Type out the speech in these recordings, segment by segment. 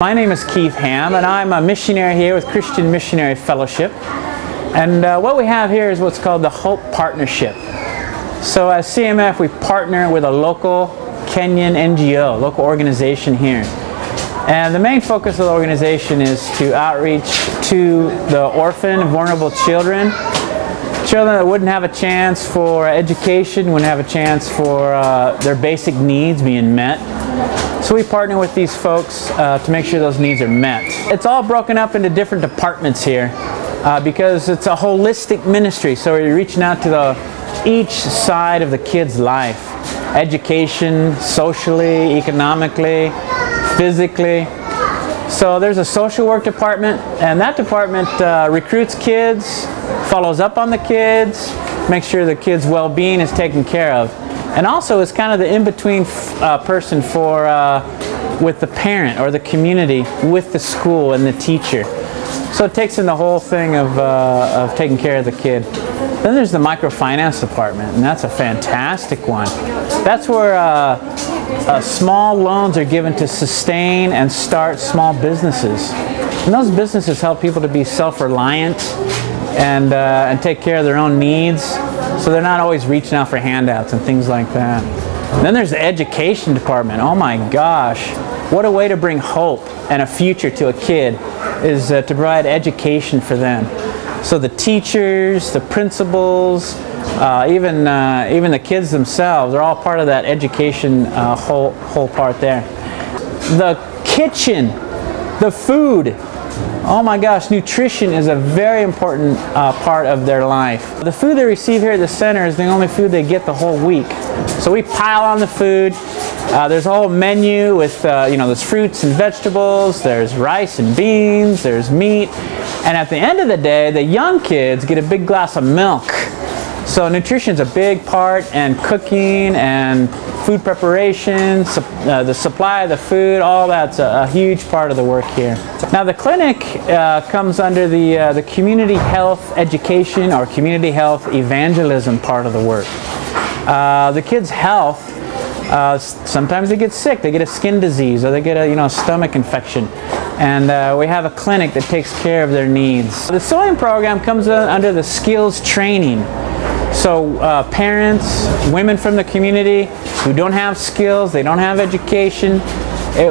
My name is Keith Ham, and I'm a missionary here with Christian Missionary Fellowship. And what we have here is what's called the Hope Partnership. So as CMF, we partner with a local Kenyan NGO, local organization here. And the main focus of the organization is to outreach to the orphan and vulnerable children, children that wouldn't have a chance for education, wouldn't have a chance for their basic needs being met. So we partner with these folks to make sure those needs are met. It's all broken up into different departments here because it's a holistic ministry. So we're reaching out to each side of the kid's life. Education, socially, economically, physically. So there's a social work department, and that department recruits kids, follows up on the kids, makes sure the kids' well-being is taken care of. And also is kind of the in-between person with the parent or the community, with the school and the teacher. So it takes in the whole thing of taking care of the kid. Then there's the microfinance department, and that's a fantastic one. That's where small loans are given to sustain and start small businesses. And those businesses help people to be self-reliant and take care of their own needs. So they're not always reaching out for handouts and things like that. And then there's the education department. Oh my gosh, what a way to bring hope and a future to a kid is to provide education for them. So the teachers, the principals, even the kids themselves are all part of that education whole part there. The kitchen, the food. Oh my gosh, nutrition is a very important part of their life. The food they receive here at the center is the only food they get the whole week. So we pile on the food. There's a whole menu with, there's fruits and vegetables, there's rice and beans, there's meat. And at the end of the day, the young kids get a big glass of milk. So nutrition's a big part, and cooking and food preparation, the supply of the food, all that's a huge part of the work here. Now the clinic comes under the community health education or community health evangelism part of the work. The kids' health, sometimes they get sick, they get a skin disease, or they get a stomach infection. And we have a clinic that takes care of their needs. The sewing program comes under the skills training. So parents, women from the community who don't have skills, they don't have education,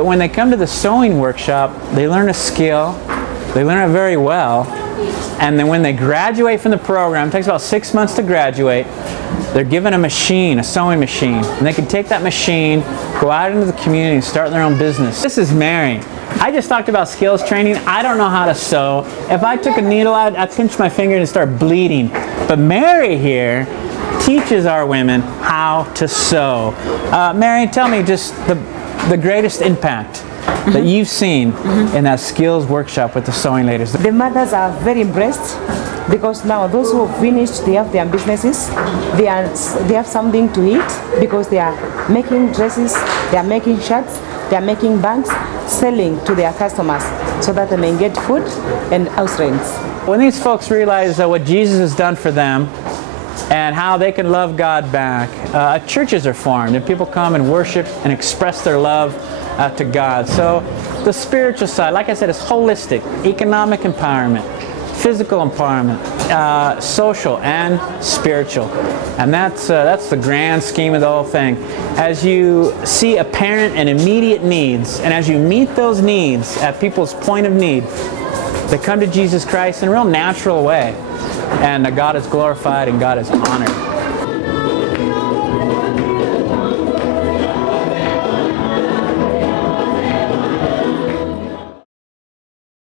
when they come to the sewing workshop, they learn a skill, they learn it very well, and then when they graduate from the program, it takes about 6 months to graduate, they're given a machine, a sewing machine, and they can take that machine, go out into the community and start their own business. This is Mary. I just talked about skills training. I don't know how to sew. If I took a needle out, I'd pinch my finger and start bleeding. But Mary here teaches our women how to sew. Mary, tell me just the greatest impact that you've seen in that skills workshop with the sewing ladies. The mothers are very impressed because now those who have finished, they have their businesses, they have something to eat because they are making dresses, they are making shirts, they are making bags, selling to their customers so that they may get food and house rents. When these folks realize what Jesus has done for them and how they can love God back, churches are formed and people come and worship and express their love to God. So the spiritual side, like I said, is holistic, economic empowerment, physical empowerment, social and spiritual. And that's the grand scheme of the whole thing. As you see apparent and immediate needs, and as you meet those needs at people's point of need, they come to Jesus Christ in a real natural way. And God is glorified and God is honored.